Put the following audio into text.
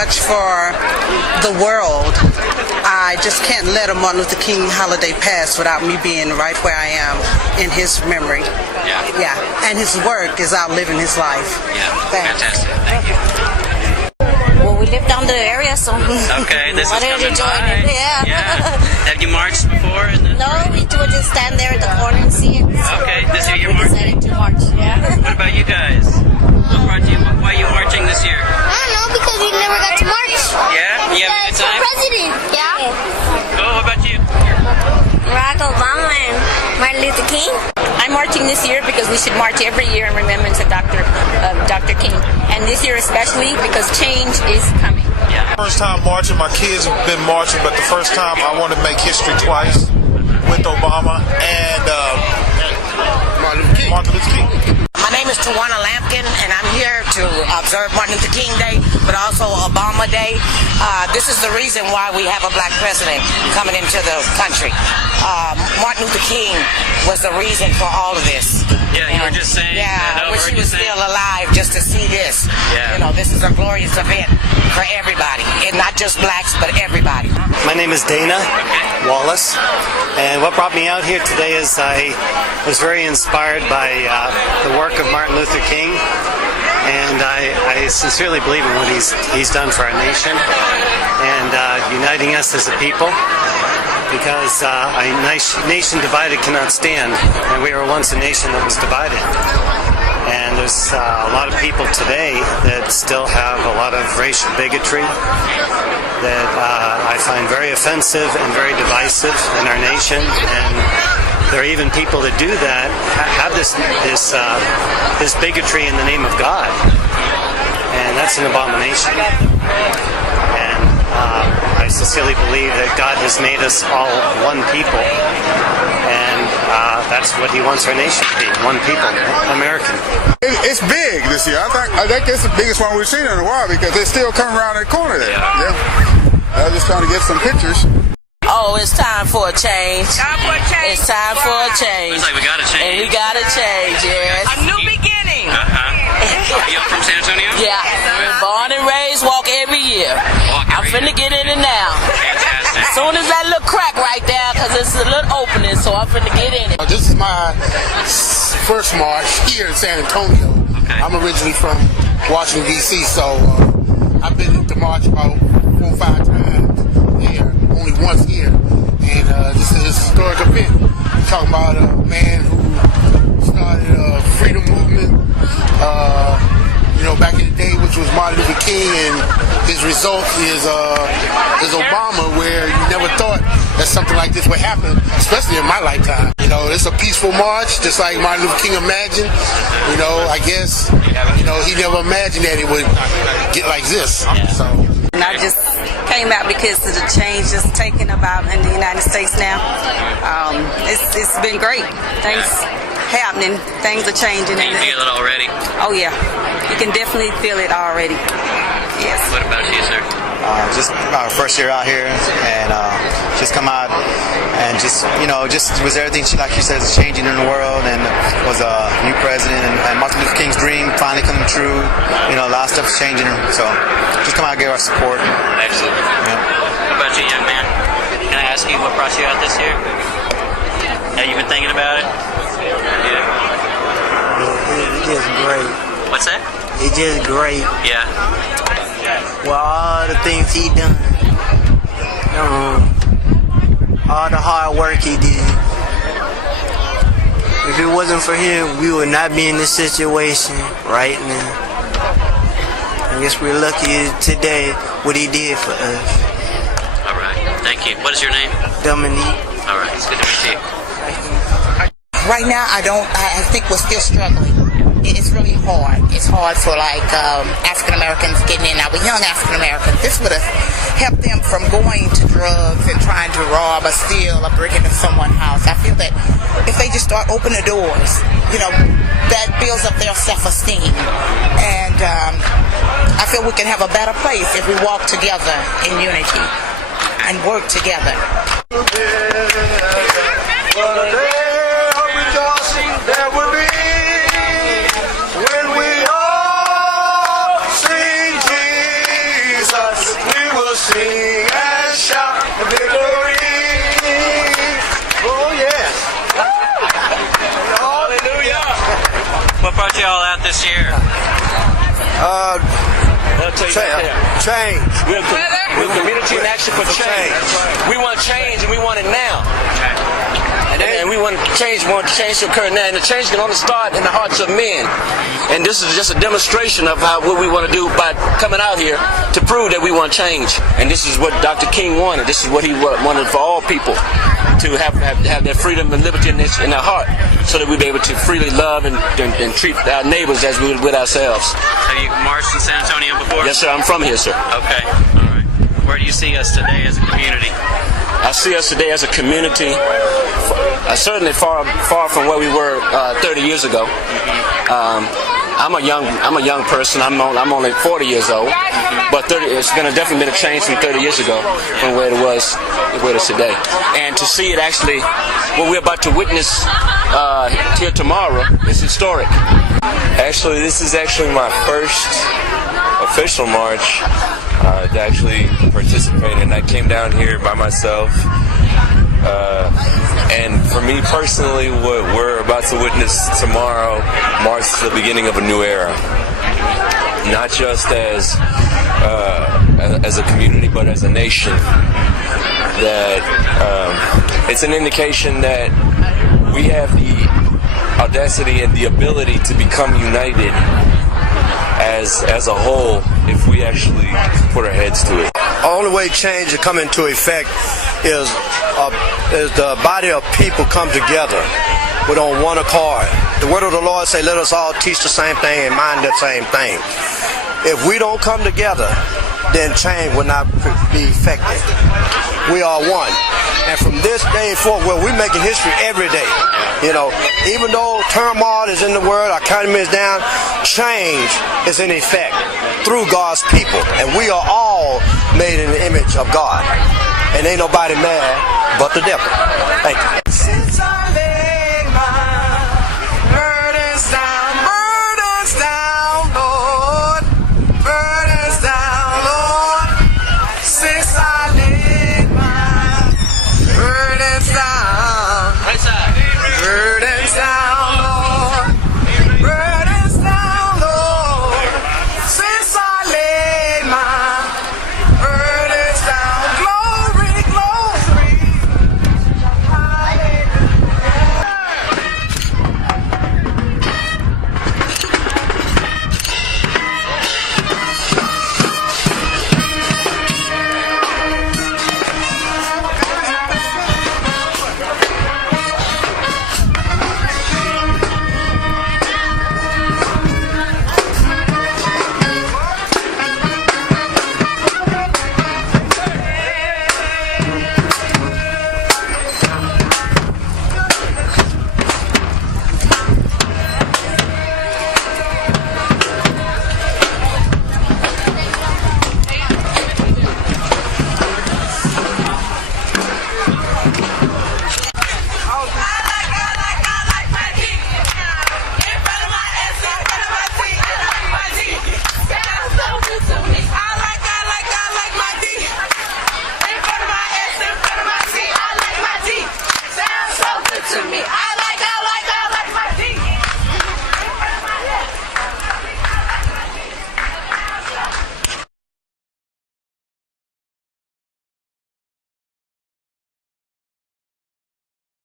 much for the world. I just can't let a Martin Luther King holiday pass without me being right where I am in his memory. Yeah. And his work is outliving his life. Yeah. Thanks. Fantastic. Thank you. Well, we live down the area, so Okay, this is wanted to coming join by. it. Yeah. Have you marched before? No, we would just stand there at the corner and see it. Okay, this year you're We marching. decided to march. Yeah. What about you guys? What brought you? Why are you marching this year? I don't know, because we never got to march. Yeah? You having a good For time? president. Yeah. Oh, what about you? Barack Obama and Martin Luther King. I'm marching this year because we should march every year in remembrance of Dr. King. And this year especially because change is coming. Yeah. First time marching, my kids have been marching, but the first time I want to make history twice with Obama and Martin Luther King. My name is Tawana Lampkin, and I'm here to observe Martin Luther King Day, but also Obama Day. This is the reason why we have a black president coming into the country. Martin Luther King was the reason for all of this. Yeah, you were just saying. Yeah, I wish he was still alive just to see this. Yeah. You know, this is a glorious event for everybody, and not just blacks, but everybody. My name is Dana Wallace, and what brought me out here today is I was very inspired by the work of Martin Luther King, and I sincerely believe in what he's done for our nation and uniting us as a people, because a nation divided cannot stand, and we were once a nation that was divided. And there's a lot of people today that still have a lot of racial bigotry that I find very offensive and very divisive in our nation. And there are even people that do that have this bigotry in the name of God, and that's an abomination. And I sincerely believe that God has made us all one people, and that's what He wants our nation to be: one people, American. It's big this year. I think it's the biggest one we've seen in a while because they're still coming around that corner there. Yeah. I was just trying to get some pictures. Oh, it's time for a change. It's time for a change. Looks like we got to change. And we got to change, yes. A new beginning. Are you from San Antonio? Yeah. Born and raised, walk every year. I'm finna get in it now. Fantastic. As soon as that little crack right there, because it's a little opening, so I'm finna get in it. This is my first march here in San Antonio. Okay. I'm originally from Washington, D.C., so I've been to march about 4 or 5 times there, only once here. And this is a historic event. We're talking about a man who started a freedom movement, back in the day, which was Martin Luther King, and his result is Obama, where you never thought that something like this would happen, especially in my lifetime. It's a peaceful march, just like Martin Luther King imagined. I guess, he never imagined that it would get like this. So. And I just came out because of the change that's taken about in the United States now. It's been great. Things happening, things are changing. Can you feel it already? Oh yeah, you can definitely feel it already. Yes. What about you, sir? Just our first year out here, and just come out and just was everything like you said is changing in the world, and was a new president, and Martin Luther King's dream finally coming true. A lot of stuff's changing, so just come out and give our support. Excellent. Yeah. What about you, young man? Can I ask you what brought you out this year? Have you been thinking about it? Yeah. It's just great. What's that? It's just great. Yeah. Well, all the things he done, all the hard work he did. If it wasn't for him, we would not be in this situation right now. I guess we're lucky today what he did for us. All right. Thank you. What is your name? Dominique. All right. It's good to meet you. Right now, I think we're still struggling. It's really hard. It's hard for African Americans getting in. Now, we're young African Americans. This would have helped them from going to drugs and trying to rob or steal or break into someone's house. I feel that if they just start opening the doors, that builds up their self-esteem. And I feel we can have a better place if we walk together in unity and work together. There will be when we all sing Jesus. Oh, yes. Hallelujah. What brought you all out this year? Change. We're a community in action for change. We want change, and we want it now. And we want change to occur now. And the change can only start in the hearts of men. And this is just a demonstration of what we want to do by coming out here to prove that we want change. And this is what Dr. King wanted. This is what he wanted for all people, to have their freedom and liberty in their heart, so that we'd be able to freely love and treat our neighbors as we would with ourselves. Have you marched in San Antonio before? Yes, sir. I'm from here, sir. Okay. All right. Where do you see us today as a community? I see us today as a community, certainly far from where we were 30 years ago. I'm a young person. I'm only 40 years old, but it's definitely been a change from 30 years ago from where it was to where it is today. And to see it actually, what we're about to witness here tomorrow is historic. Actually, this is actually my first official march to actually participate in. I came down here by myself. And for me personally, what we're about to witness tomorrow marks the beginning of a new era. Not just as a community, but as a nation. That it's an indication that we have the audacity and the ability to become united as a whole if we actually put our heads to it. The only way change will come into effect is the body of people come together with on one accord. The word of the Lord say, let us all teach the same thing and mind the same thing. If we don't come together, then change will not be effective. We are one. And from this day forward, well, we're making history every day. You know, even though turmoil is in the world, our economy is down, change is in effect through God's people. And we are all made in the image of God. And ain't nobody mad but the devil. Thank you.